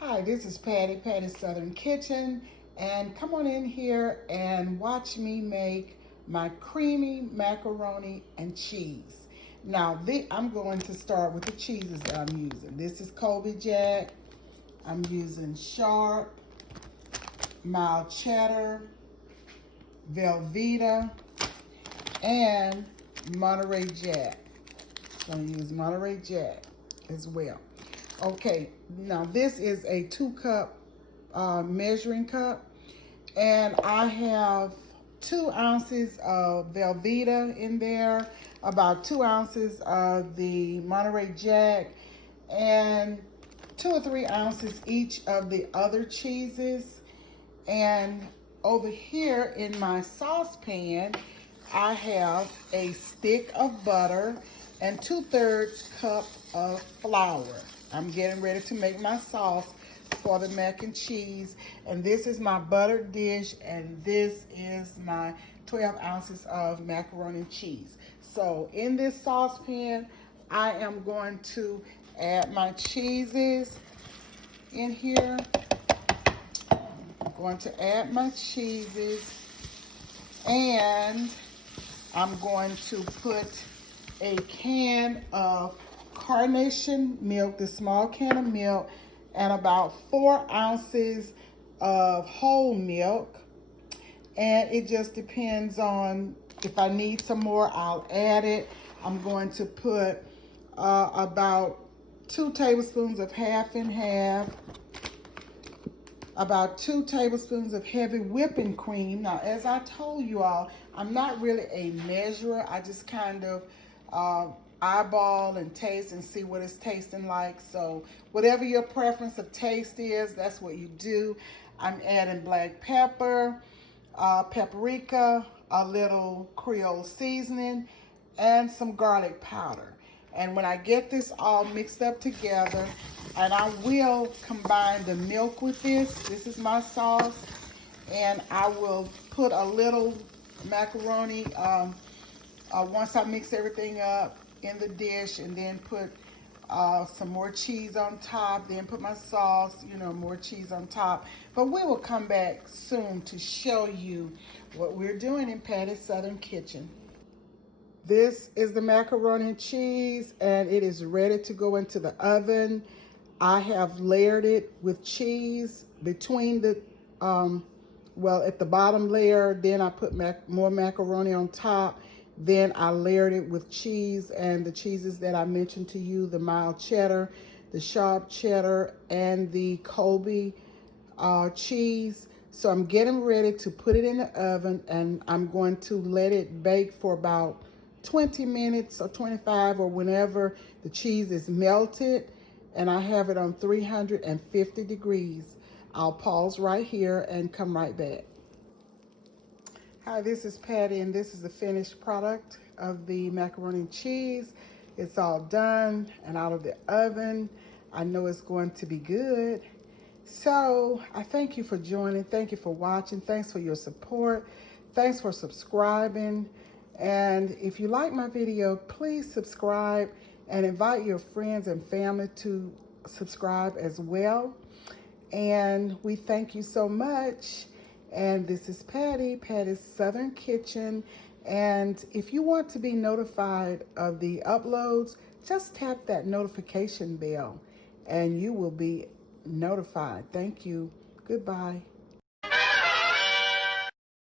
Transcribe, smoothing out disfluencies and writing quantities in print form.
Hi, this is Patty's Southern Kitchen, and come on in here and watch me make my creamy macaroni and cheese. Now, I'm going to start with the cheeses that I'm using. This is Colby Jack. I'm using Sharp, mild cheddar, Velveeta, and Monterey Jack. I'm going to use Monterey Jack as well. Okay, now this is a 2-cup measuring cup, and I have 2 ounces of Velveeta in there, about 2 ounces of the Monterey Jack, and 2 or 3 ounces each of the other cheeses. And over here in my saucepan, I have a stick of butter and 2/3 cup of flour. I'm getting ready to make my sauce for the mac and cheese. And this is my buttered dish, and this is my 12 ounces of macaroni and cheese. So in this saucepan, I am going to add my cheeses in here. I'm going to add my cheeses, and I'm going to put a can of carnation milk, the small can of milk, and about 4 ounces of whole milk. And it just depends on if I need some more, I'll add it. I'm going to put about 2 tablespoons of half and half, about 2 tablespoons of heavy whipping cream. Now, as I told you all, I'm not really a measurer. I just kind of eyeball and taste and see what it's tasting like. So whatever your preference of taste is, that's what you do. I'm adding black pepper, paprika, a little Creole seasoning, and some garlic powder. And when I get this all mixed up together, and I will combine the milk with this. This is my sauce. And I will put a little macaroni once I mix everything up in the dish, and then put some more cheese on top, then put my sauce, more cheese on top. But we will come back soon to show you what we're doing in Patty's Southern Kitchen. This is the macaroni and cheese, and it is ready to go into the oven. I have layered it with cheese between the, at the bottom layer. Then I put more macaroni on top. Then I layered it with cheese, and the cheeses that I mentioned to you, the mild cheddar, the sharp cheddar, and the Colby cheese. So I'm getting ready to put it in the oven, and I'm going to let it bake for about 20 minutes or 25, or whenever the cheese is melted. And I have it on 350 degrees. I'll pause right here and come right back. Hi, this is Patty, and this is the finished product of the macaroni and cheese. It's all done and out of the oven. I know it's going to be good. So I thank you for joining. Thank you for watching. Thanks for your support. Thanks for subscribing. And if you like my video, please subscribe and invite your friends and family to subscribe as well. And we thank you so much. And this is Patty's Southern Kitchen. And if you want to be notified of the uploads, just tap that notification bell and you will be notified. Thank you. Goodbye.